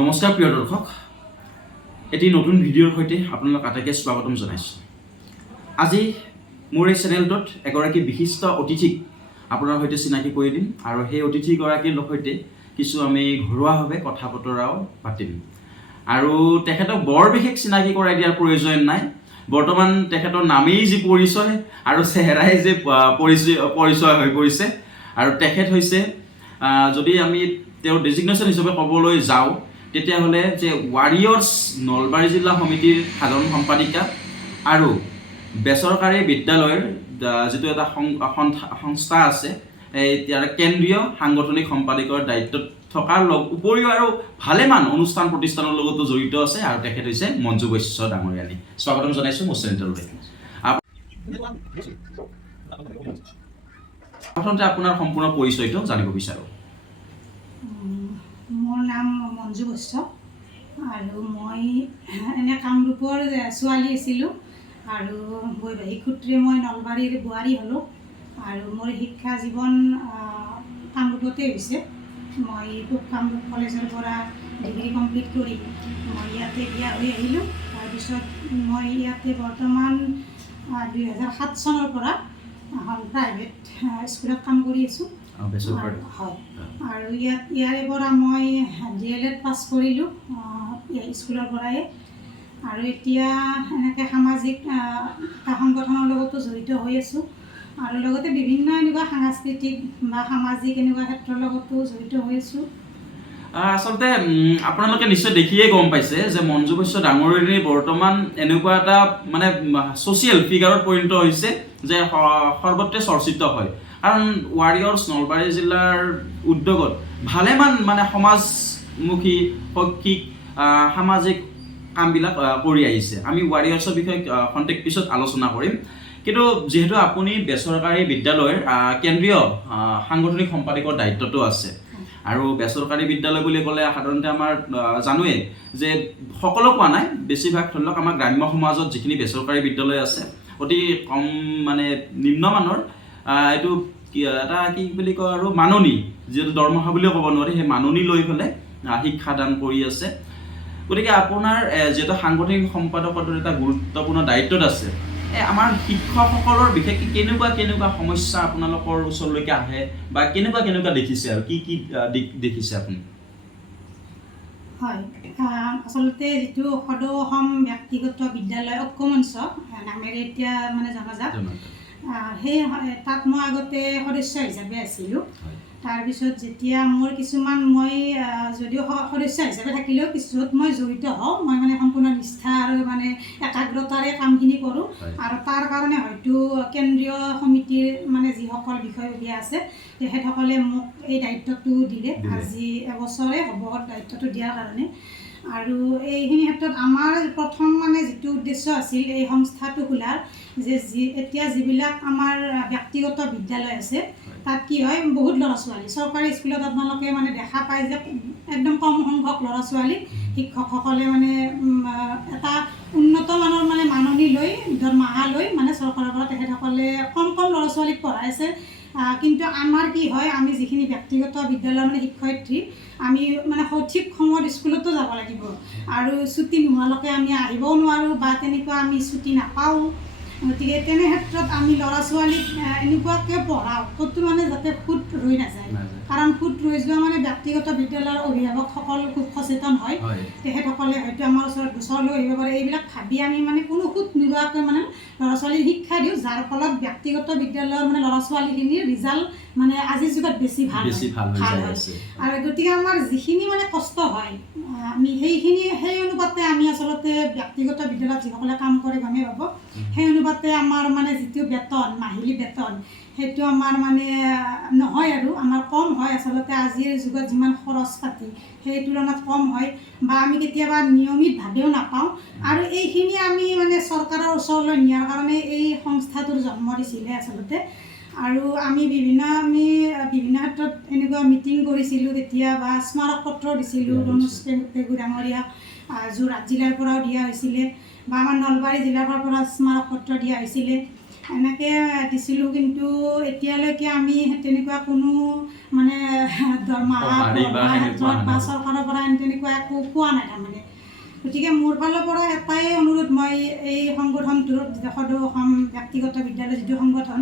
নমস্কাৰ প্ৰিয় দৰ্শক, এটি নতুন ভিডিঅ'ৰ সৈতে আপোনালোক আটাইকে স্বাগতম জনাইছোঁ। আজি মোৰ এই চেনেলটোত এগৰাকী বিশিষ্ট অতিথিক আপোনাৰ সৈতে চিনাকি কৰি দিম আৰু সেই অতিথিগৰাকীৰ সৈতে কিছু আমি ঘৰুৱাভাৱে কথা বতৰাও পাতিম আৰু তেখেতক বৰ বিশেষ চিনাকি কৰাই দিয়াৰ প্ৰয়োজন নাই। বৰ্তমান তেখেতৰ নামেই যি পৰিচয় আৰু চেহেৰাই যে পৰিচয় হৈ পৰিছে আৰু তেখেত হৈছে যদি আমি তেওঁৰ ডেজিগনেশ্যন হিচাপে ক'বলৈ যাওঁ তেতিয়াহ'লে যে ৱাৰিয়ৰ্ছ নলবাৰী জিলা সমিতিৰ সাধাৰণ সম্পাদিকা আৰু বেচৰকাৰী বিদ্যালয়ৰ যিটো এটা সংস্থা আছে ইয়াৰ কেন্দ্ৰীয় সাংগঠনিক সম্পাদকৰ দায়িত্বত থকাৰ উপৰিও আৰু ভালেমান অনুষ্ঠান প্ৰতিষ্ঠানৰ লগতো জড়িত আছে আৰু তেখেত হৈছে মঞ্জু বৈশ্য ডাঙৰীয়ানী। স্বাগতম জনাইছোঁ মোৰ চেনেললৈ। প্ৰথমতে আপোনাৰ সম্পূৰ্ণ পৰিচয়টো জানিব বিচাৰোঁ। মোৰ নাম মঞ্জু বৈশ্য আৰু মই এনে কামৰূপৰ ছোৱালী আছিলোঁ আৰু বৈবাহিক সূত্ৰে মই নলবাৰীৰ বোৱাৰী হ'লোঁ আৰু মোৰ শিক্ষা জীৱন কামৰূপতে হৈছে। মই পূব কামৰূপ কলেজৰ পৰা ডিগ্ৰী কমপ্লিট কৰি মই ইয়াতে বিয়া হৈ আহিলোঁ। তাৰপিছত মই ইয়াতে বৰ্তমান 2007 চনৰ পৰা এখন প্ৰাইভেট স্কুলত কাম কৰি আছোঁ। হয়, আৰু ইয়াৰে পৰা মই DLED পাছ কৰিলোঁ স্কুলৰ পৰাই আৰু এতিয়া এনেকৈ সামাজিক সংগঠনৰ লগতো জড়িত হৈ আছোঁ আৰু লগতে বিভিন্ন এনেকুৱা সাংস্কৃতিক বা সামাজিক এনেকুৱা ক্ষেত্ৰৰ লগতো জড়িত হৈ আছোঁ। আচলতে আপোনালোকে নিশ্চয় দেখিয়ে গম পাইছে যে মঞ্জু বৈশ্য ডাঙৰীয়ানী বৰ্তমান এনেকুৱা এটা মানে ছ'চিয়েল ফিগাৰত পৰিণত হৈছে যে সৰ্বত্ৰে চৰ্চিত হয়। কাৰণ ৱাৰিয়ৰ্ছ নলবাৰী জিলাৰ উদ্যোগত ভালেমান মানে সমাজমুখী শৈক্ষিক সামাজিক কামবিলাক কৰি আহিছে। আমি ৱাৰিয়ৰ্ছৰ বিষয়ে খন্তেক পিছত আলোচনা কৰিম, কিন্তু যিহেতু আপুনি বেচৰকাৰী বিদ্যালয়ৰ কেন্দ্ৰীয় সাংগঠনিক সম্পাদকৰ দায়িত্বটো আছে আৰু বেচৰকাৰী বিদ্যালয় বুলি ক'লে সাধাৰণতে আমাৰ জানোৱেই যে সকলো কোৱা নাই, বেছিভাগ ধৰি লওক আমাৰ গ্ৰাম্য সমাজত যিখিনি বেচৰকাৰী বিদ্যালয় আছে অতি কম মানে নিম্নমানৰ এইটো এটা কি বুলি কয় আৰু মাননি, যিহেতু দৰমহা বুলিও ক'ব নোৱাৰি, সেই মাননি লৈ পেলাই শিক্ষাদান কৰি আছে। গতিকে আপোনাৰ যিহেতু সাংগঠনিক সম্পাদকৰ এটা গুৰুত্বপূৰ্ণ দায়িত্বত আছে, আমাৰ শিক্ষকসকলৰ বিশেষকৈ কেনেকুৱা সমস্যা আপোনালোকৰ ওচৰলৈকে আহে বা কেনেকুৱা দেখিছে আৰু কি দিশ দেখিছে আপুনি? হয়, আচলতে যিটো সদৌ অসম ব্যক্তিগত বিদ্যালয় ঐক্য মঞ্চ নামেৰে এতিয়া মানে জনাজাত, সেই তাত মই আগতে সদস্য হিচাপে আছিলোঁ। তাৰপিছত যেতিয়া মোৰ কিছুমান মই যদিও সদস্য হিচাপে থাকিলেও কিছুত মই জড়িত হওঁ, মই মানে সম্পূৰ্ণ নিষ্ঠা আৰু মানে একাগ্ৰতাৰে কামখিনি কৰোঁ আৰু তাৰ কাৰণে হয়তো কেন্দ্ৰীয় সমিতিৰ মানে যিসকল বিষয়ববীয়া আছে তেখেতসকলে মোক এই দায়িত্বটো দিলে। আজি এবছৰে হ'ব দায়িত্বটো দিয়াৰ কাৰণে। আৰু এইখিনি ক্ষেত্ৰত আমাৰ প্ৰথম মানে যিটো উদ্দেশ্য আছিল এই সংস্থাটো খোলাৰ, যে এতিয়া যিবিলাক আমাৰ ব্যক্তিগত বিদ্যালয় আছে তাত কি হয়, বহুত ল'ৰা ছোৱালী চৰকাৰী স্কুলত আপোনালোকে মানে দেখা পায় যে একদম কম সংখ্যক ল'ৰা ছোৱালী শিক্ষকসকলে মানে এটা উন্নত মানৰ মানে মাননি লৈ দৰমহা লৈ মানে চৰকাৰৰ পৰা তেখেতসকলে কম ল'ৰা ছোৱালীক পঢ়াইছে। কিন্তু আমাৰ কি হয়, আমি যিখিনি ব্যক্তিগত বিদ্যালয়ৰ মানে শিক্ষয়িত্ৰী, আমি মানে সঠিক সময়ত স্কুলতো যাব লাগিব আৰু ছুটি নোহোৱালৈকে আমি আহিবও নোৱাৰোঁ বা তেনেকুৱা আমি ছুটি নাপাওঁ। গতিকে তেনে ক্ষেত্ৰত আমি ল'ৰা ছোৱালীক এনেকুৱাকৈ পঢ়াওঁ ক'তো মানে যাতে খুঁত ৰৈ নাযায়, কাৰণ খুঁত ৰৈ যোৱা মানে ব্যক্তিগত বিদ্যালয়ৰ অভিভাৱকসকল খুব সচেতন হয়, তেখেতসকলে হয়তো আমাৰ ওচৰত গোচৰ লৈ আহিব পাৰে। এইবিলাক ভাবি আমি মানে কোনো খুঁত নোলোৱাকৈ মানে ল'ৰা ছোৱালীক শিক্ষা দিওঁ, যাৰ ফলত ব্যক্তিগত বিদ্যালয়ৰ মানে ল'ৰা ছোৱালীখিনিৰ ৰিজাল্ট মানে আজিৰ যুগত বেছি ভাল হয়। আৰু গতিকে আমাৰ যিখিনি মানে কষ্ট হয় আমি সেই অনুপাতে আমি আচলতে ব্যক্তিগত বিদ্যালয়ত যিসকলে কাম কৰে গমেই পাব, সেই অনুপাতে আমাৰ মানে যিটো বেতন, মাহিলী বেতন, সেইটো আমাৰ মানে নহয় আৰু আমাৰ কম হয়। আচলতে আজিৰ যুগত যিমান খৰচ পাতি সেই তুলনাত কম হয় বা আমি কেতিয়াবা নিয়মিতভাৱেও নাপাওঁ। আৰু এইখিনি আমি মানে চৰকাৰৰ ওচৰলৈ নিয়াৰ কাৰণে এই সংস্থাটোৰ জন্ম দিছিলে আচলতে। আৰু আমি বিভিন্ন ক্ষেত্ৰত এনেকুৱা মিটিং কৰিছিলোঁ তেতিয়া, বা স্মাৰক পত্ৰ দিছিলোঁ ৰমেশ পেগু ডাঙৰীয়াক, যোৰহাট জিলাৰ পৰাও দিয়া হৈছিলে বা আমাৰ নলবাৰী জিলাৰ পৰা স্মাৰক পত্ৰ দিয়া হৈছিলে। এনেকৈ দিছিলোঁ, কিন্তু এতিয়ালৈকে আমি তেনেকুৱা কোনো মানে দৰমহা বা চৰকাৰৰ পৰা তেনেকুৱা একো পোৱা নাই তাৰমানে। গতিকে মোৰ ফালৰ পৰা এটাই অনুৰোধ, মই এই সংগঠনটোৰ সদৌ অসম ব্যক্তিগত বিদ্যালয় যিটো সংগঠন,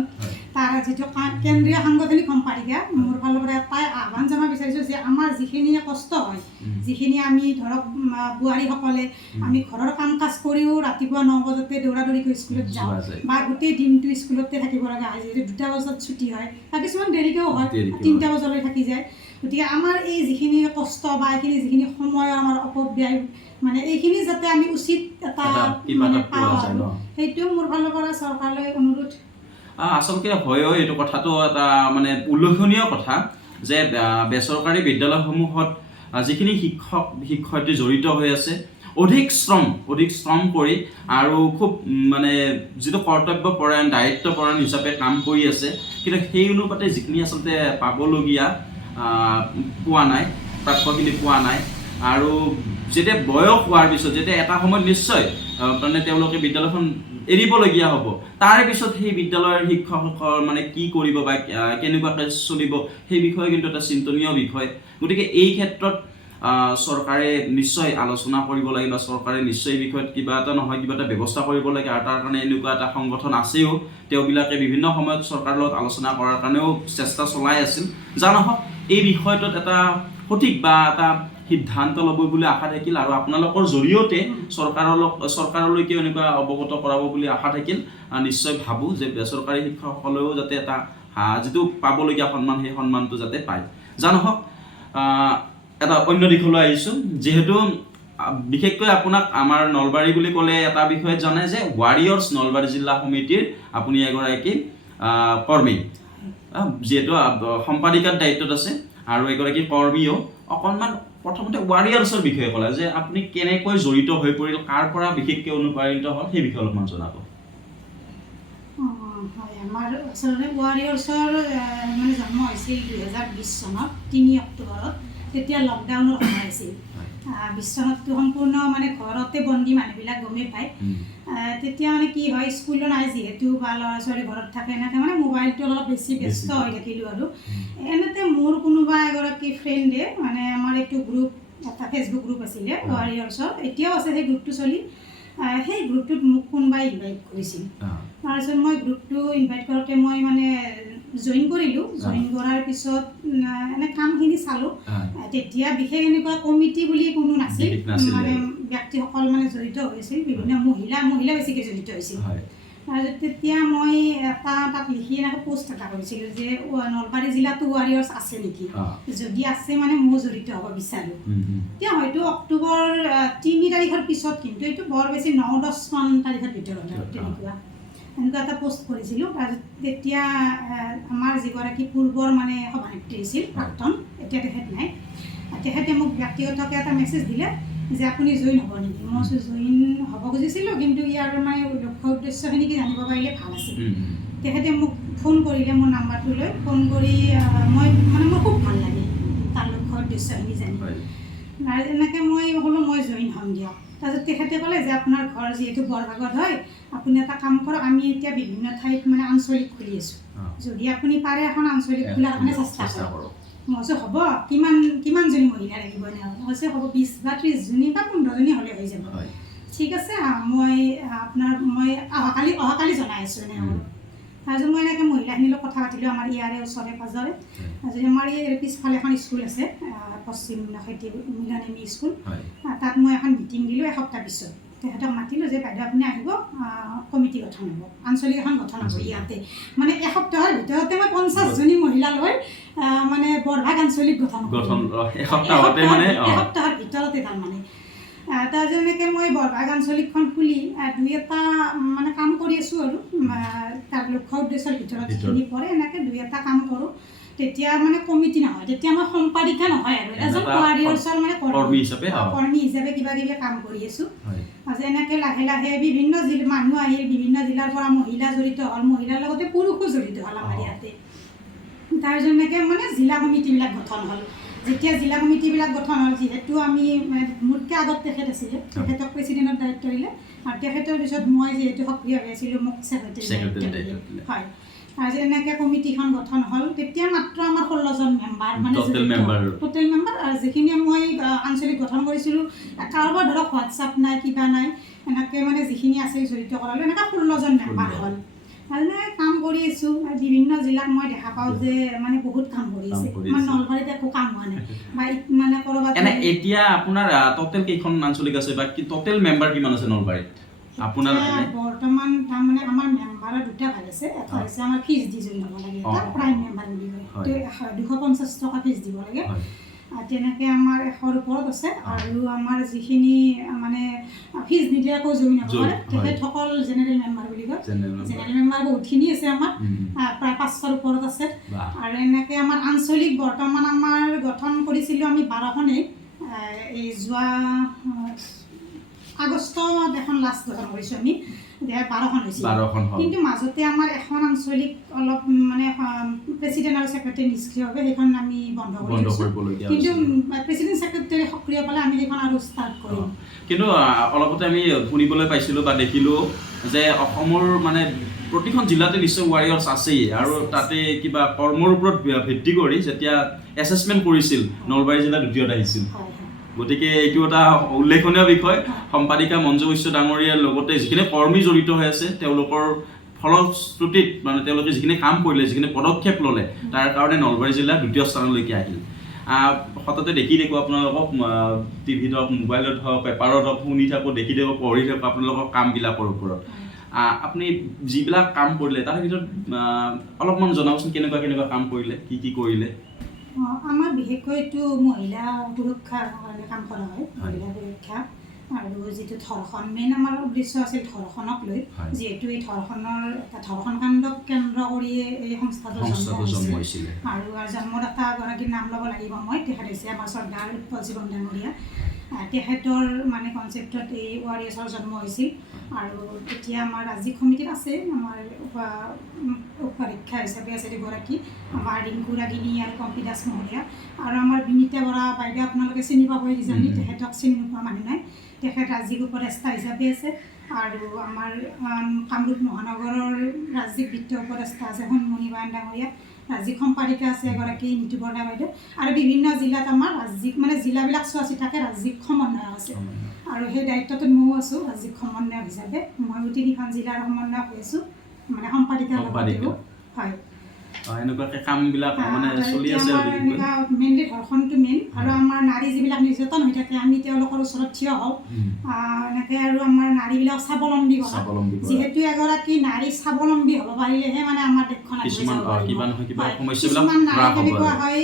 তাৰ যিটো কেন্দ্ৰীয় সাংগঠনিক সম্পাদিকা, মোৰ ফালৰ পৰা এটাই আহ্বান জনাব বিচাৰিছোঁ যে আমাৰ যিখিনি কষ্ট হয়, যিখিনি আমি ধৰক বোৱাৰীসকলে আমি ঘৰৰ কাম কাজ কৰিও ৰাতিপুৱা 9 বজাতে দৌৰা দৌৰিকৈ স্কুলত যাওঁ বা গোটেই দিনটো স্কুলতে থাকিব লগা হয়, যিহেতু 2টা বজাত ছুটি হয় বা কিছুমান দেৰিকৈও হয়, 3টা বজালৈ থাকি যায়। গতিকে আমাৰ এই যিখিনি কষ্ট বা এইখিনি যিখিনি সময়ৰ আমাৰ অপব্যয়, মানে এইখিনি যাতে আমি উচিত এটা মানে পাওঁ, সেইটো মোৰ ফালৰ পৰা চৰকাৰলৈ অনুৰোধ। আচলতে হয় এইটো কথাটো এটা মানে উল্লেখনীয় কথা যে বেচৰকাৰী বিদ্যালয়সমূহত যিখিনি শিক্ষক শিক্ষয়িত্ৰী জড়িত হৈ আছে, অধিক শ্ৰম কৰি আৰু খুব মানে যিটো কৰ্তব্যপৰায়ণ দায়িত্বপৰায়ণ হিচাপে কাম কৰি আছে, কিন্তু সেই অনুপাতে যিখিনি আচলতে পাবলগীয়া পোৱা নাই, প্ৰাপ্যখিনি পোৱা নাই। আৰু যেতিয়া বয়স হোৱাৰ পিছত, যেতিয়া এটা সময়ত নিশ্চয় মানে তেওঁলোকে বিদ্যালয়খন এৰিবলগীয়া হ'ব, তাৰে পিছত সেই বিদ্যালয়ৰ শিক্ষকসকল মানে কি কৰিব বা কেনেকুৱাকৈ চলিব, সেই বিষয়ে কিন্তু এটা চিন্তনীয় বিষয়। গতিকে এই ক্ষেত্ৰত চৰকাৰে নিশ্চয় আলোচনা কৰিব লাগে বা চৰকাৰে নিশ্চয় এই বিষয়ত কিবা এটা নহয় কিবা এটা ব্যৱস্থা কৰিব লাগে। আৰু তাৰ কাৰণে এনেকুৱা এটা সংগঠন আছেও, তেওঁবিলাকে বিভিন্ন সময়ত চৰকাৰৰ লগত আলোচনা কৰাৰ কাৰণেও চেষ্টা চলাই আছিল। যা নহওক, এই বিষয়টোত এটা সঠিক বা এটা সিদ্ধান্ত ল'ব বুলি আশা থাকিল, আৰু আপোনালোকৰ জৰিয়তে চৰকাৰলৈকে এনেকুৱা অৱগত কৰাব বুলি আশা থাকিল। নিশ্চয় ভাবোঁ যে বেচৰকাৰী শিক্ষকসকলেও যাতে এটা যিটো পাবলগীয়া সন্মান, সেই সন্মানটো যাতে পায়। যা নহওক, এটা অন্য দিশলৈ আহিছোঁ। যিহেতু বিশেষকৈ আপোনাক আমাৰ নলবাৰী বুলি ক'লে এটা বিষয়ে জানে যে ৱাৰিয়ৰ্ছ নলবাৰী জিলা সমিতিৰ আপুনি এগৰাকী কৰ্মী, যিহেতু সম্পাদিকাৰ দায়িত্বত আছে আৰু এগৰাকী কৰ্মীও। অকণমান প্ৰথমতে ৱাৰিয়ৰ্ছৰ বিষয়ে ক'লে যে আপুনি কেনেকৈ জড়িত হৈ পৰিল, কাৰ পৰা বিশেষকৈ অনুপ্ৰাণিত হ'ল, সেই বিষয়ে অলপমান জনাব। হয়, আমাৰ আচলতে ৱাৰিয়ৰ্ছৰ মানে জন্ম হৈছিল 2020 চনত 3 অক্টোবৰত। তেতিয়া লকডাউনৰ সময় আছিল। 20 চনততো সম্পূৰ্ণ মানে ঘৰতে বন্দী, মানুহবিলাক গমেই পায়। তেতিয়া মানে কি হয়, স্কুলো নাই যিহেতু বা ল'ৰা ছোৱালী ঘৰত থাকে, এনেকৈ মানে মোবাইলটো অলপ বেছি ব্যস্ত হৈ থাকিলোঁ। আৰু এনেতে মোৰ কোনোবা এগৰাকী ফ্ৰেণ্ডে মানে আমাৰ এইটো গ্ৰুপ, এটা ফেচবুক গ্ৰুপ আছিলে ৱাৰিয়ৰ্ছৰ, এতিয়াও আছে সেই গ্ৰুপটো চলি। সেই গ্ৰুপটোত মোক কোনোবাই ইনভাইট কৰিছিল। তাৰপিছত মই গ্ৰুপটো ইনভাইট কৰোঁতে মই মানে জইন কৰিলোঁ। জইন কৰাৰ পিছত এনে কামখিনি চালোঁ। তেতিয়া বিশেষ এনেকুৱা কমিটি বুলি কোনো নাছিল, মানে ব্যক্তিসকল মানে জড়িত হৈছিল, বিভিন্ন মহিলা বেছিকৈ জড়িত হৈছিল। তাৰপিছত তেতিয়া মই তাত লিখি এনেকৈ পোষ্ট এটা কৰিছিলোঁ যে নলবাৰী জিলাতো ৱাৰিয়ৰ্ছ আছে নেকি, যদি আছে মানে মই জড়িত হ'ব বিচাৰোঁ। এতিয়া হয়তো অক্টোবৰ 3 তাৰিখৰ পিছত, কিন্তু এইটো বৰ বেছি 9-10 তাৰিখৰ ভিতৰত তেনেকুৱা এনেকুৱা এটা পোষ্ট কৰিছিলোঁ। তাৰপিছত তেতিয়া আমাৰ যিগৰাকী পূৰ্বৰ মানে সভানেত্ৰী আছিল, প্ৰাক্তন, এতিয়া তেখেত নাই, তেখেতে মোক ব্যক্তিগতকৈ এটা মেছেজ দিলে যে আপুনি জইন হ'ব নেকি। মই জইন হ'ব খুজিছিলোঁ, কিন্তু ইয়াৰ মানে লক্ষ্য উদ্দেশ্যখিনি জানিব পাৰিলে ভাল আছিল। তেখেতে মোক ফোন কৰিলে, মোৰ নাম্বাৰটো লৈ ফোন কৰি মোৰ খুব ভাল লাগে তাৰ লক্ষ্য উদ্দেশ্যখিনি জানি। এনেকৈ মই ক'লোঁ মই জইন হ'ম দিয়ক। তাৰপিছত তেখেতে ক'লে যে আপোনাৰ ঘৰ যিহেতু বৰভাগত হয়, আপুনি এটা কাম কৰক, আমি এতিয়া বিভিন্ন ঠাইত মানে আঞ্চলিক খুলি আছোঁ, যদি আপুনি পাৰে এখন আঞ্চলিক খোলাৰ কাৰণে চেষ্টা কৰক। মই কৈছোঁ হ'ব, কিমানজনী মহিলা লাগিব এনে? মই কৈছোঁ হ'ব 20 বা 30 জনী বা 15 জনী হ'লে হৈ যাব। ঠিক আছে, মই অহাকালি জনাই আছোঁ এনে আৰু। তাৰপিছত মই এনেকৈ মহিলাখিনিৰ লগত কথা পাতিলোঁ, আমাৰ ইয়াৰে ওচৰে পাঁজৰে। তাৰপিছত আমাৰ ইয়াৰ পিছফালে এখন স্কুল আছে, পশ্চিম খেতি মিলনামী স্কুল, তাত মই এখন মিটিং দিলোঁ এসপ্তাহ পিছত। তেখেতক মাতিলোঁ যে বাইদেউ আপুনি আহিব, কমিটি গঠন হ'ব, আঞ্চলিক এখন গঠন হ'ব ইয়াতে। মানে এসপ্তাহৰ ভিতৰতে মই 50 জনী মহিলা লৈ মানে বৰভাগ আঞ্চলিক গঠন এসপ্তাহৰ ভিতৰতে তাৰমানে। তাৰপিছত এনেকৈ মই বৰভাগ আঞ্চলিকখন খুলি 2-এটা মানে কাম কৰি আছোঁ আৰু তাৰ লক্ষ্য উদ্দেশ্যৰ ভিতৰত যিখিনি পৰে এনেকৈ 2-এটা কাম কৰোঁ। তেতিয়া মানে কমিটি নহয়, তেতিয়া মই সম্পাদিকা নহয় আৰু এজন ৱাৰিয়ৰ্ছৰ মানে কৰ্মী হিচাপে কিবা কিবি কাম কৰি আছোঁ। তাৰপিছত এনেকৈ লাহে লাহে বিভিন্ন মানুহ আহিল, বিভিন্ন জিলাৰ পৰা মহিলা জড়িত হ'ল, মহিলাৰ লগতে পুৰুষো জড়িত হ'ল আমাৰ ইয়াতে। তাৰপিছত এনেকৈ মানে জিলা কমিটিবিলাক গঠন হ'ল। যেতিয়া জিলা কমিটিবিলাক গঠন হ'ল, যিহেতু আমি মোতকৈ আগত তেখেত আছিলে, তেখেতক প্ৰেচিডেণ্টৰ দায়িত্ব দিলে আৰু তেখেতৰ পিছত মই যিহেতু সক্ৰিয় হৈ আছিলোঁ মোক ছেক্ৰেটাৰী দিলে। হয়, আৰু এনেকৈ কমিটিখন গঠন হ'ল। তেতিয়া মাত্ৰ আমাৰ 16জন মেম্বাৰ, মানে টোটেল মেম্বাৰ। আৰু যিখিনি মই আঞ্চলিক গঠন কৰিছিলোঁ, কাৰোবাৰ ধৰক হোৱাটছআপ নাই, কিবা নাই, এনেকৈ মানে যিখিনি আছে জড়িত কৰালোঁ, এনেকৈ 16জন মেম্বাৰ হ'ল। আৰু কাম কৰি আছোঁ। বিভিন্ন জিলাত মই দেখা পাওঁ যে মানে বহুত কাম কৰি আছে, মানে নলবাৰীত একো কাম হোৱা নাই বা মানে ক'ৰবাত। এতিয়া আপোনাৰ টোটেল কেইখন আঞ্চলিক আছে বা টোটেল মেম্বাৰ কিমান আছে নলবাৰীত আপোনাৰ? বৰ্তমান তাৰমানে আমাৰ মেম্বাৰৰ দুটা ভাগ আছে। এটা হৈছে আমাৰ ফিজ দি জইন হ'ব লাগে, এটা প্ৰাইম মেম্বাৰ বুলি কয়, 250 টকা ফিজ দিব লাগে। তেনেকৈ আমাৰ 100ৰ ওপৰত আছে। আৰু আমাৰ যিখিনি মানে ফিজ নিদিয়াকৈ জইন হ'ব পাৰে তেখেতসকল জেনেৰেল মেম্বাৰ বুলি কয়। জেনেৰেল মেম্বাৰ বহুতখিনি আছে আমাৰ, প্ৰায় 500ৰ ওপৰত আছে। আৰু এনেকৈ আমাৰ আঞ্চলিক বৰ্তমান আমাৰ গঠন কৰিছিলোঁ আমি 12খনেই। এই যোৱা আগষ্টত এখন লাষ্ট গঠন কৰিছোঁ আমি, 12খন হৈছিল। কিন্তু মাজতে আমাৰ এখন আঞ্চলিক অলপ মানে প্ৰেচিডেণ্ট আৰু ছেক্ৰেটাৰী নিষ্ক্ৰিয় হবে, সেইখন আমি বন্ধ কৰিছোঁ। কিন্তু প্ৰেচিডেণ্ট ছেক্ৰেটাৰী সক্ৰিয় পালে আমি সেইখন আৰু ষ্টাৰ্ট কৰিম। কিন্তু অলপতে আমি শুনিবলৈ পাইছিলোঁ বা দেখিলোঁ যে অসমৰ মানে প্ৰতিখন জিলাতে নিশ্চয় ৱাৰিয়াৰ্ছ আছেই, আৰু তাতে কিবা কৰ্মৰ ওপৰত ভিত্তি কৰি যেতিয়া এছেছমেণ্ট কৰিছিল নলবাৰী জিলা দ্বিতীয়ত আহিছিল। গতিকে এইটো এটা উল্লেখনীয় বিষয়। সম্পাদিকা মঞ্জু বৈশ্য ডাঙৰীয়াৰ লগতে যিখিনি কৰ্মী জড়িত হৈ আছে তেওঁলোকৰ ফলশ্ৰুতিত মানে তেওঁলোকে যিখিনি কাম কৰিলে, যিখিনি পদক্ষেপ ল'লে, তাৰ কাৰণে নলবাৰী জিলা দ্বিতীয় স্থানলৈকে আহিল। সততে দেখি থাকোঁ আপোনালোকক, টিভিত হওক, মোবাইলত হওক, পেপাৰত হওক, শুনি থাকোঁ, দেখি থাকোঁ, পঢ়ি থাকোঁ আপোনালোকৰ কামবিলাকৰ ওপৰত। আপুনি যিবিলাক কাম কৰিলে তাৰ ভিতৰত অলপমান জনাবচোন, কেনেকুৱা কাম কৰিলে, কি কৰিলে? আমাৰ বিশেষকৈ এইটো মহিলা সুৰক্ষাৰ কাৰণে কাম কৰা হয়, মহিলা সুৰক্ষা। আৰু যিটো ধৰ্ষণ, মেইন আমাৰ উদ্দেশ্য আছিল ধৰ্ষণক লৈ, যিহেতু এই ধৰ্ষণ কাণ্ডক কেন্দ্ৰ কৰিয়ে এই সংস্থাটো জন্ম হৈছিল। আৰু জন্মদাতা এগৰাকীৰ নাম ল'ব লাগিব মই, তেখেত হৈছে আমাৰ চৰ্দাৰ উৎপল জীৱন ডাঙৰীয়া। তেখেতৰ মানে কনচেপ্টত এই ৱাৰিয়াৰ্ছৰ জন্ম হৈছিল। আৰু এতিয়া আমাৰ ৰাজ্যিক সমিতিত আছে আমাৰ উপাধ্যক্ষা হিচাপে আছে দুগৰাকী, আমাৰ ৰিংকু ৰাগিনী আৰু পম্পী দাস মহোদয়া। আৰু আমাৰ বিনীতা বৰা বাইদেউ আপোনালোকে চিনি পাবই কিজানি, তেখেতক চিনি নোপোৱা মানুহ নাই, তেখেত ৰাজ্যিক উপদেষ্টা হিচাপে আছে। আৰু আমাৰ কামৰূপ মহানগৰৰ ৰাজ্যিক বিত্ত উপদেষ্টা আছে সোণমণি বায়ন ডাঙৰীয়া, ৰাজ্যিক সম্পাদিকা আছে এগৰাকী নীতু বৰ্ণা বাইদেউ। আৰু বিভিন্ন জিলাত আমাৰ ৰাজ্যিক মানে জিলাবিলাক চোৱা চিতাকে ৰাজ্যিক সমন্বয়ক আছে, আৰু সেই দায়িত্বটোত ময়ো আছোঁ ৰাজ্যিক সমন্বয়ক হিচাপে। ময়ো 3খন জিলাৰ সমন্বয়ক হৈ আছোঁ, মানে সম্পাদিকাৰ লগতেও। হয়, এনেকুৱাকৈ কামবিলাক মানে চলি আছে। মেইনলি ধৰ্ষণটো মেইন। আৰু আমাৰ নাৰী যিবিলাক নিৰ্যাতন হৈ থাকে আমি তেওঁলোকৰ ওচৰত থিয় হওঁ, এনেকৈ। আৰু আমাৰ নাৰীবিলাক স্বাৱলম্বী কৰা, যিহেতু এগৰাকী নাৰী স্বাৱলম্বী হ'ব পাৰিলেহে মানে আমাৰ দেশখন কিছুমান নাৰী কেনেকুৱা হয়,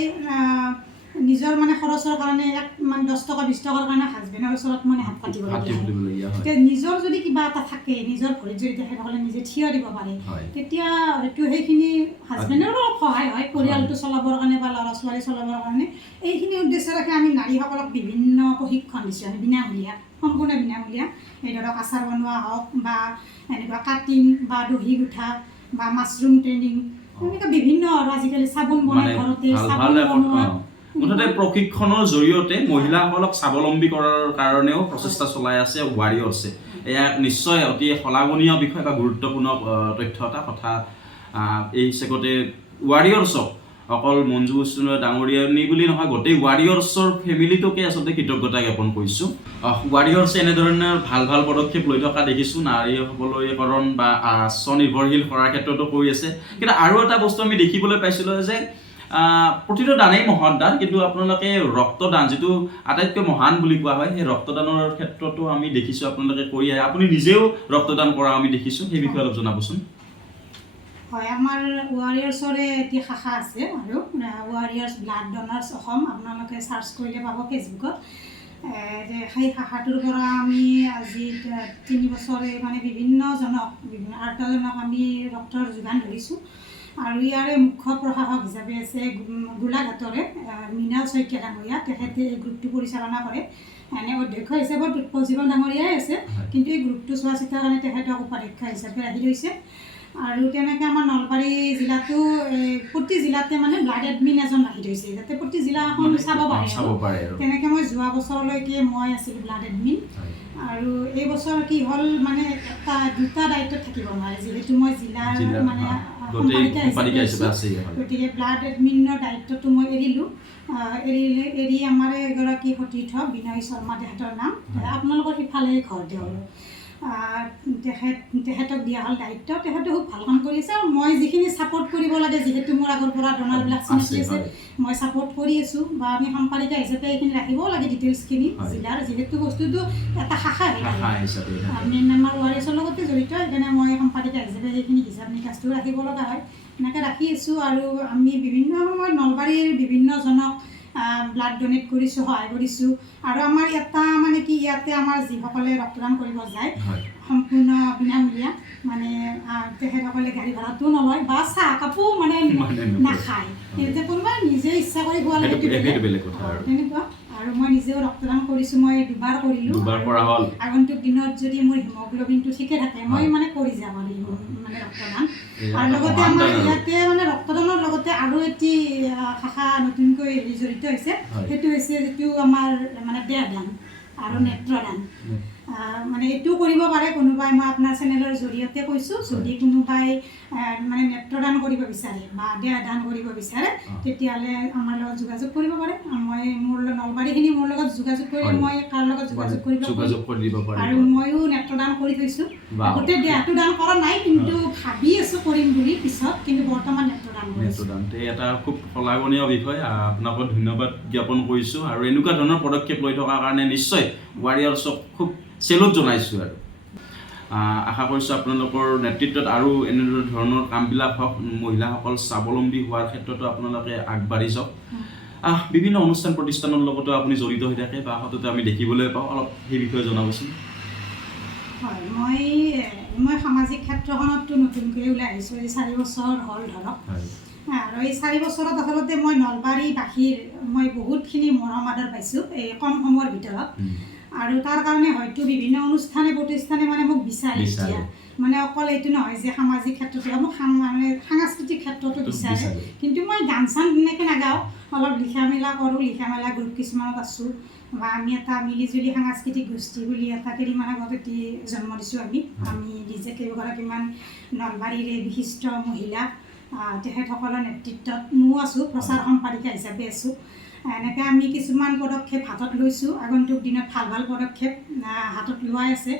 নিজৰ মানে খৰচৰ কাৰণে মানে 10 টকা 20 টকাৰ কাৰণে হাজবেণ্ডৰ ওচৰত মানে হাত পাতিবলগীয়া হয়। নিজৰ যদি কিবা এটা থাকে, নিজৰ ভৰিত যদি তেখেতসকলে নিজে থিয় দিব পাৰে, তেতিয়া হয়তো সেইখিনি হাজবেণ্ডৰো অলপ সহায় হয় পৰিয়ালটো চলাবৰ কাৰণে বা ল'ৰা ছোৱালী চলাবৰ কাৰণে। এইখিনি উদ্দেশ্য ৰাখি আমি নাৰীসকলক বিভিন্ন প্ৰশিক্ষণ দিছোঁ, আমি বিনামূলীয়া, সম্পূৰ্ণ বিনামূলীয়া। এই ধৰক আচাৰ বনোৱা হওক বা এনেকুৱা কাটিং বা দহি গুঠা বা মাছৰুম ট্ৰেইনিং, এনেকুৱা বিভিন্ন। আৰু আজিকালি চাবোন বনাই ঘৰতে চাবোন বনোৱা, মুঠতে প্ৰশিক্ষণৰ জৰিয়তে মহিলাসকলক স্বাৱলম্বী কৰাৰ কাৰণেও প্ৰচেষ্টা চলাই আছে ৱাৰিয়াৰ্ছে। এয়া নিশ্চয় অতি শলাগনীয় বিষয় বা গুৰুত্বপূৰ্ণ তথ্য এটা কথা। এই চেগতে ৱাৰিয়াৰ্ছক অকল মঞ্জু বৈশ্য ডাঙৰীয়ানী বুলি নহয়, গোটেই ৱাৰিয়াৰ্ছৰ ফেমিলিটোকে আচলতে কৃতজ্ঞতা জ্ঞাপন কৰিছোঁ। ৱাৰিয়াৰ্ছে এনেধৰণৰ ভাল পদক্ষেপ লৈ থকা দেখিছোঁ, নাৰী সবলীকৰণ বা স্বনিৰ্ভৰশীল কৰাৰ ক্ষেত্ৰতো কৰি আছে। কিন্তু আৰু এটা বস্তু আমি দেখিবলৈ পাইছিলোঁ যে প্ৰতিটো দানেই মহৎ দান, কিন্তু আপোনালোকে ৰক্তদান যিটো আটাইতকৈ মহান বুলি কোৱা হয়, সেই ৰক্তদানৰ ক্ষেত্ৰতো আমি দেখিছোঁ আপোনালোকে কৰি আহে। আপুনি নিজেও ৰক্তদান কৰা আমি দেখিছোঁ, সেই বিষয়ে অলপ জনাবচোন। হয়, আমাৰ ৱাৰিয়াৰ্ছৰে এটি শাখা আছে, আৰু ৱাৰিয়াৰ্ছ ব্লাড ডনাৰ্ছ অসম, আপোনালোকে চাৰ্চ কৰিলে পাব ফেচবুকত। সেই শাখাটোৰ পৰা আমি আজি 3 বছৰে মানে বিভিন্ন আৰ্তজনক আমি ৰক্তৰ যোগান ধৰিছোঁ। আৰু ইয়াৰে মুখ্য প্ৰশাসক হিচাপে আছে গোলাঘাটৰে মৃণাল শইকীয়া ডাঙৰীয়া, তেখেতে এই গ্ৰুপটো পৰিচালনা কৰে। এনে অধ্যক্ষ হিচাপত উৎপল জীৱন ডাঙৰীয়াই আছে, কিন্তু এই গ্ৰুপটো চোৱা চিতাৰ কাৰণে তেখেতক উপাধ্যক্ষ হিচাপে ৰাখি লৈছে। আৰু তেনেকৈ আমাৰ নলবাৰী জিলাতো প্ৰতি জিলাতে মানে ব্লাড এডমিন এজন ৰাখি থৈছে যাতে প্ৰতি জিলাখন চাব পাৰে আৰু তেনেকৈ মই যোৱা বছৰলৈকে মই আছিলোঁ ব্লাড এডমিন আৰু এই বছৰ কি হ'ল মানে দুটা দায়িত্বত থাকিব নোৱাৰে যিহেতু মই জিলাৰ মানে সম্পাদিকা হিচাপে আছোঁ গতিকে ব্লাড এডমিনৰ দায়িত্বটো মই এৰিলোঁ এৰি আমাৰ এগৰাকী সতীৰ্থ বিনয় শৰ্মা তেখেতৰ নাম আপোনালোকৰ সিফালে ঘৰ তেওঁলোক তেখেতক দিয়া হ'ল দায়িত্ব তেখেতে খুব ভাল কাম কৰিছে আৰু মই যিখিনি ছাপোৰ্ট কৰিব লাগে যিহেতু মোৰ আগৰ পৰা ডনাৰবিলাক চিনাকি আছে মই ছাপোৰ্ট কৰি আছোঁ বা আমি সম্পাদিকা হিচাপে এইখিনি ৰাখিবও লাগে ডিটেইলছখিনি জিলাৰ যিহেতু বস্তুটো এটা শাখা মেইন মেম্বাৰ ORS লগতে জড়িত সেইকাৰণে মই সম্পাদিকা হিচাপে সেইখিনি হিচাপ নিকাচটো ৰাখিব লগা হয় এনেকৈ ৰাখি আছোঁ আৰু আমি বিভিন্ন সময়ত নলবাৰীৰ বিভিন্নজনক ব্লাড ডনেট কৰিছোঁ সহায় কৰিছোঁ আৰু আমাৰ এটা মানে কি ইয়াতে আমাৰ যিসকলে ৰক্তদান কৰিব যায় সম্পূৰ্ণ বিনামূলীয়া মানে তেখেতসকলে গাড়ী ভাড়াটোও নলয় বা চাহ কাপো মানে নাখায় এতিয়া কোনোবাই নিজে ইচ্ছা কৰি খোৱা তেনেকুৱা আৰু মই নিজেও ৰক্তদান কৰিছোঁ মই দুবাৰ কৰিলোঁ আগন্তুক দিনত যদি মোৰ হিমগ্ল'বিনটো ঠিকে থাকে মই মানে কৰি যাম আৰু মানে ৰক্তদান আৰু লগতে আমাৰ ইয়াতে মানে ৰক্তদানৰ লগতে আৰু এটি শাখা নতুনকৈ জড়িত হৈছে সেইটো হৈছে যিটো আমাৰ মানে দেহদান আৰু নেত্ৰদান মানে এইটো কৰিব পাৰে কোনোবাই মই আপোনাৰ চেনেলৰ জৰিয়তে কৈছোঁ যদি কোনোবাই মানে নেত্ৰদান কৰিব বিচাৰে বা দেহদান কৰিব বিচাৰে তেতিয়াহ'লে আমাৰ লগত যোগাযোগ কৰিব পাৰে মই মোৰ নলবাৰীখিনি মোৰ লগত যোগাযোগ কৰিলে মই কাৰ লগত যোগাযোগ কৰিব পাৰিম আৰু ময়ো নেত্ৰদান কৰি থৈছোঁ গোটেই দেহটো দান কৰা নাই কিন্তু ভাবি আছোঁ কৰিম বুলি পিছত কিন্তু বৰ্তমান নেত্ৰদান এটা খুব শলাগনীয় বিষয় আপোনাক ধন্যবাদ জ্ঞাপন কৰিছোঁ আৰু এনেকুৱা ধৰণৰ পদক্ষেপ লৈ থকাৰ কাৰণে নিশ্চয় ৱাৰিয়াৰ্ছক খুব চেলুট জনাইছোঁ আৰু আশা কৰিছোঁ আপোনালোকৰ নেতৃত্বত আৰু এনে ধৰণৰ কামবিলাক হওক মহিলাসকল স্বাৱলম্বী হোৱাৰ ক্ষেত্ৰতো আপোনালোকে আগবাঢ়ি যাওক বিভিন্ন অনুষ্ঠান প্ৰতিষ্ঠানৰ লগতো আপুনি জড়িত হৈ থাকে বা সততে আমি দেখিবলৈ পাওঁ অলপ সেই বিষয়ে জনাবচোন হয় মই সামাজিক ক্ষেত্ৰখনতো নতুনকৈ ওলাই আহিছোঁ এই 4 বছৰ হ'ল ধৰক আৰু এই 4 বছৰত আচলতে মই নলবাৰীবাসীৰ মই বহুতখিনি মৰম আদৰ পাইছোঁ এই কম সময়ৰ ভিতৰত আৰু তাৰ কাৰণে হয়তো বিভিন্ন অনুষ্ঠানে প্ৰতিষ্ঠানে মানে মোক বিচাৰে এতিয়া মানে অকল এইটো নহয় যে সামাজিক ক্ষেত্ৰতে মোক মানে সাংস্কৃতিক ক্ষেত্ৰতো বিচাৰে কিন্তু মই গান চান তেনেকৈ নাগাওঁ অলপ লিখা মেলা কৰোঁ লিখা মেলা গ্ৰুপ কিছুমানত আছোঁ বা আমি এটা মিলিজুলি সাংস্কৃতিক গোষ্ঠী বুলি এটা কেইদিনমান আগত এটি জন্ম দিছোঁ আমি নিজে কেইগৰাকীমান নলবাৰীৰে বিশিষ্ট মহিলা তেখেতসকলৰ নেতৃত্বত ময়ো আছোঁ প্ৰচাৰ সম্পাদিকা হিচাপে আছোঁ এনেকৈ আমি কিছুমান পদক্ষেপ হাতত লৈছোঁ আগন্তুক দিনত ভাল পদক্ষেপ হাতত লোৱাই আছে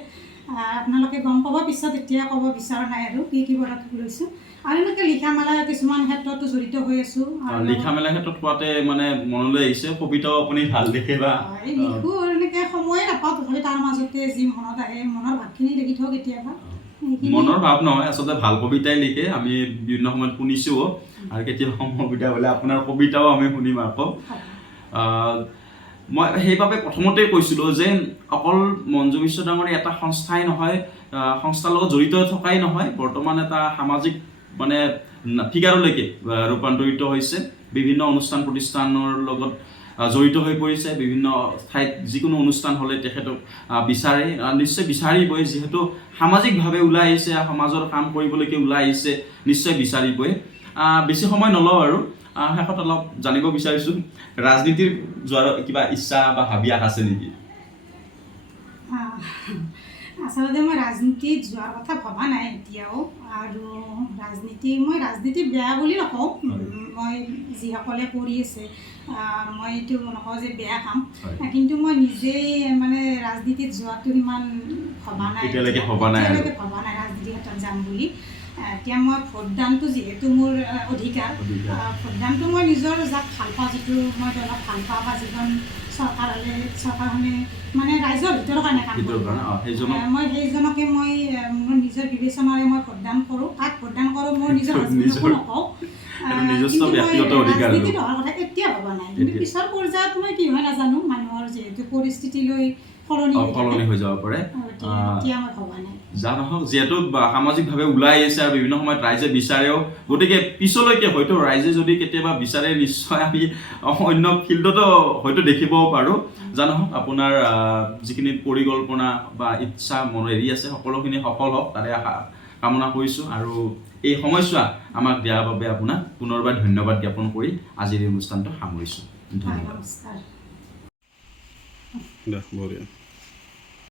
আপোনালোকে গম পাব পিছত এতিয়া ক'ব বিচৰা নাই আৰু কি পদক্ষেপ লৈছোঁ আৰু এনেকৈ লিখা মেলা কিছুমান ক্ষেত্ৰতো জড়িত হৈ আছোঁ লিখা মেলা ক্ষেত্ৰত কোৱাতে মানে মনলৈ আহিছে কবিতাও আপুনি ভাল লিখে বা লিখোঁ আৰু এনেকৈ সময়ে নাপাওঁ তথাপি তাৰ মাজতে যি মনত আহে মনৰ ভাৱখিনি লিখি থওঁ কেতিয়াবা মনৰ ভাৱ নহয় আচলতে ভাল কবিতাই লিখে আমি বিভিন্ন সময়ত শুনিছোঁ আৰু কেতিয়াবা সময় হ'লে আপোনাৰ কবিতাও আমি শুনিম আকৌ মই সেইবাবে প্ৰথমতে কৈছিলোঁ যে অকল মঞ্জু বিশ্ব ডাঙৰীয়া এটা সংস্থাই নহয় সংস্থাৰ লগত জড়িত থকাই নহয় বৰ্তমান এটা সামাজিক মানে ফিগাৰলৈকে ৰূপান্তৰিত হৈছে বিভিন্ন অনুষ্ঠান প্ৰতিষ্ঠানৰ লগত জড়িত হৈ পৰিছে বিভিন্ন ঠাইত যিকোনো অনুষ্ঠান হ'লে তেখেতক বিচাৰে নিশ্চয় বিচাৰিবই যিহেতু সামাজিকভাৱে ওলাই আহিছে সমাজৰ কাম কৰিবলৈকে ওলাই আহিছে নিশ্চয় বিচাৰিবই বেছি সময় নলওঁ আৰু শেষত অলপ জানিব বিচাৰিছোঁ ৰাজনীতিৰ যোৱাৰ কিবা ইচ্ছা বা হাবিয়াস আছে নেকি আচলতে মই ৰাজনীতিত যোৱাৰ কথা ভবা নাই এতিয়াও আৰু মই ৰাজনীতি বেয়া বুলি নকওঁ মই যিসকলে কৰি আছে মই এইটো নকওঁ যে বেয়া কাম কিন্তু মই নিজেই মানে ৰাজনীতিত যোৱাটো ইমান ভবা নাই ৰাজনীতিৰ ক্ষেত্ৰত যাম বুলি এতিয়া মই ভোটদানটো যিহেতু মোৰ অধিকাৰ ভোটদানটো মই নিজৰ যাক ভাল পাওঁ যিটো মই দলক ভাল পাওঁ বা যিখন চৰকাৰখনে মানে ৰাইজৰ ভিতৰৰ কাৰণে কাম কৰে মই সেইজনকে মই মোৰ নিজৰ বিবেচনাৰে মই ভোটদান কৰোঁ কাক ভোটদান কৰোঁ মোৰ নিজৰ হাজবেণ্ডকো নকওঁ ৰাজনীতিত হোৱাৰ কথা এতিয়া ভবা নাই কিন্তু পিছৰ পৰ্যায়ত মই কি হয় নাজানো মানুহৰ যিহেতু পৰিস্থিতিলৈ সলনি হৈ যাব পাৰে এতিয়া মই ভবা নাই যা নহওক যিহেতু সামাজিকভাৱে ওলাই আহিছে আৰু বিভিন্ন সময়ত ৰাইজে বিচাৰেও গতিকে পিছলৈকে হয়তো ৰাইজে যদি কেতিয়াবা বিচাৰে নিশ্চয় আমি অন্য ফিল্ডতো হয়তো দেখিবও পাৰোঁ যা নহওক আপোনাৰ যিখিনি পৰিকল্পনা বা ইচ্ছা মন এৰি আছে সকলোখিনি সফল হওক তাৰে কামনা কৰিছোঁ আৰু এই সময়ছোৱা আমাক দিয়াৰ বাবে আপোনাক পুনৰবাৰ ধন্যবাদ জ্ঞাপন কৰি আজিৰ এই অনুষ্ঠানটো সামৰিছোঁ। ধন্যবাদ। নমস্কাৰ। বঢ়িয়া।